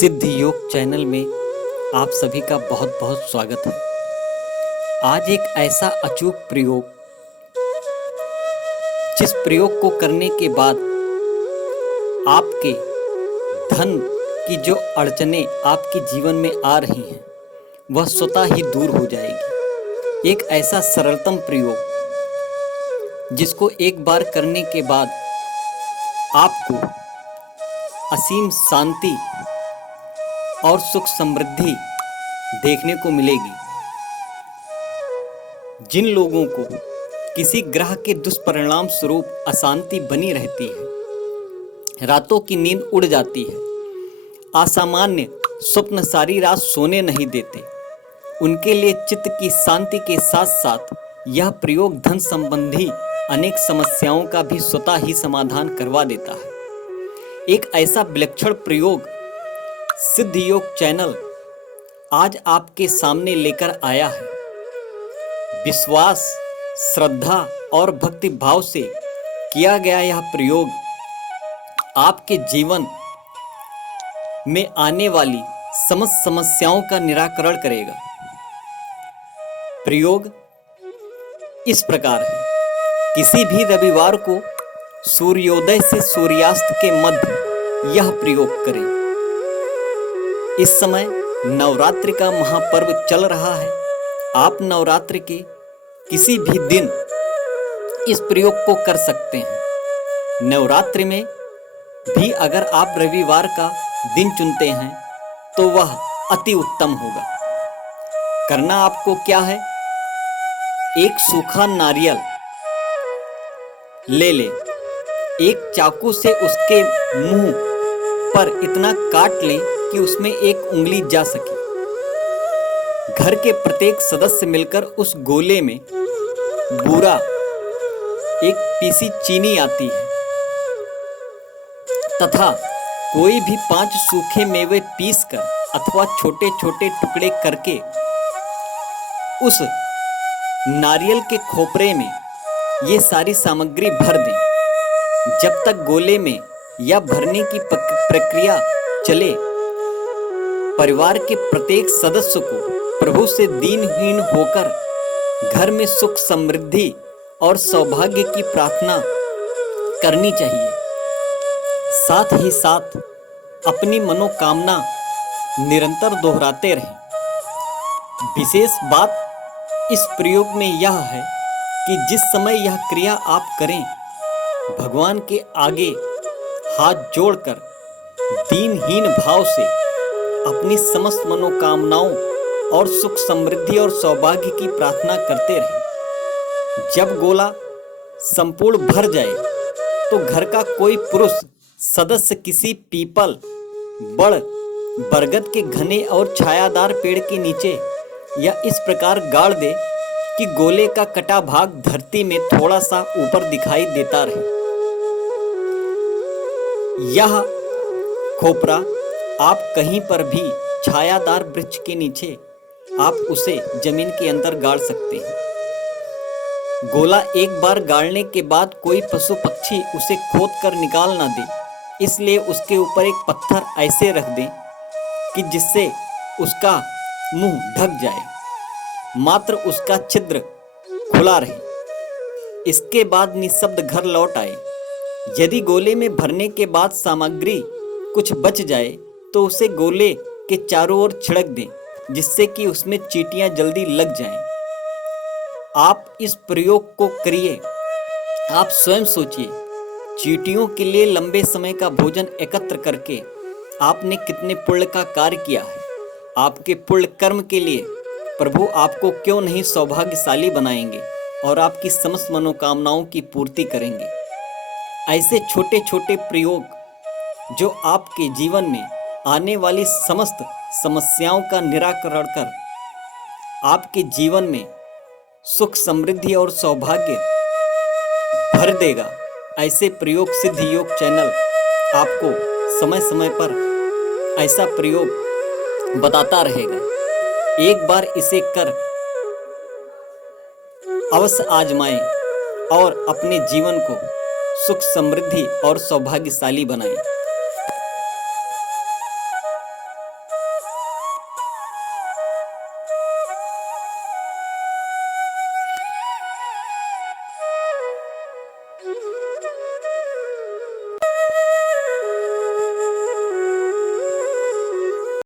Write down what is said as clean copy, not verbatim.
सिद्ध योग चैनल में आप सभी का बहुत बहुत स्वागत है। आज एक ऐसा अचूक प्रयोग, जिस प्रयोग को करने के बाद आपके धन की जो अड़चनें आपके जीवन में आ रही हैं वह स्वतः ही दूर हो जाएगी। एक ऐसा सरलतम प्रयोग जिसको एक बार करने के बाद आपको असीम शांति और सुख समृद्धि देखने को मिलेगी। जिन लोगों को किसी ग्रह के दुष्परिणाम स्वरूप अशांति बनी रहती है, रातों की नींद उड़ जाती है, असामान्य स्वप्न सारी रात सोने नहीं देते, उनके लिए चित्त की शांति के साथ साथ यह प्रयोग धन संबंधी अनेक समस्याओं का भी स्वतः ही समाधान करवा देता है। एक ऐसा विलक्षण प्रयोग सिद्ध योग चैनल आज आपके सामने लेकर आया है। विश्वास, श्रद्धा और भक्ति भाव से किया गया यह प्रयोग आपके जीवन में आने वाली समस्त समस्याओं का निराकरण करेगा। प्रयोग इस प्रकार है। किसी भी रविवार को सूर्योदय से सूर्यास्त के मध्य यह प्रयोग करें। इस समय नवरात्रि का महापर्व चल रहा है। आप नवरात्रि के किसी भी दिन इस प्रयोग को कर सकते हैं। नवरात्रि में भी अगर आप रविवार का दिन चुनते हैं तो वह अति उत्तम होगा। करना आपको क्या है, एक सूखा नारियल ले लें, एक चाकू से उसके मुंह पर इतना काट लें कि उसमें एक उंगली जा सके। घर के प्रत्येक सदस्य मिलकर उस गोले में बूरा, एक पीसी चीनी आती है तथा कोई भी 5 सूखे मेवे पीसकर अथवा छोटे छोटे टुकड़े करके उस नारियल के खोपरे में ये सारी सामग्री भर दें। जब तक गोले में या भरने की प्रक्रिया चले, परिवार के प्रत्येक सदस्य को प्रभु से दीनहीन होकर घर में सुख समृद्धि और सौभाग्य की प्रार्थना करनी चाहिए। साथ ही साथ अपनी मनोकामना निरंतर दोहराते रहें। विशेष बात इस प्रयोग में यह है कि जिस समय यह क्रिया आप करें, भगवान के आगे हाथ जोड़कर दीनहीन भाव से अपनी समस्त मनोकामनाओं और सुख समृद्धि और सौभाग्य की प्रार्थना करते रहें। जब गोला संपूर्ण भर जाए तो घर का कोई पुरुष सदस्य किसी पीपल, बड़, बरगद के घने और छायादार पेड़ के नीचे या इस प्रकार गाड़ दे कि गोले का कटा भाग धरती में थोड़ा सा ऊपर दिखाई देता रहे। यह खोपरा आप कहीं पर भी छायादार वृक्ष के नीचे आप उसे जमीन के अंदर गाड़ सकते हैं। गोला एक बार गाड़ने के बाद कोई पशु पक्षी उसे खोद कर निकाल ना दे, इसलिए उसके ऊपर एक पत्थर ऐसे रख दें कि जिससे उसका मुंह ढक जाए, मात्र उसका छिद्र खुला रहे। इसके बाद निःशब्द घर लौट आए। यदि गोले में भरने के बाद सामग्री कुछ बच जाए तो उसे गोले के चारों ओर छिड़क दें, जिससे कि उसमें चींटियां जल्दी लग जाएं। आप इस प्रयोग को करिए। आप स्वयं सोचिए, चींटियों के लिए लंबे समय का भोजन एकत्र करके आपने कितने पुण्य का कार्य किया है। आपके पुण्य कर्म के लिए प्रभु आपको क्यों नहीं सौभाग्यशाली बनाएंगे और आपकी समस्त मनोकामनाओं की पूर्ति करेंगे। ऐसे छोटे छोटे प्रयोग जो आपके जीवन में आने वाली समस्त समस्याओं का निराकरण कर आपके जीवन में सुख समृद्धि और सौभाग्य भर देगा, ऐसे प्रयोग सिद्ध योग चैनल आपको समय समय पर ऐसा प्रयोग बताता रहेगा। एक बार इसे कर अवश्य आजमाएं और अपने जीवन को सुख समृद्धि और सौभाग्यशाली बनाएं।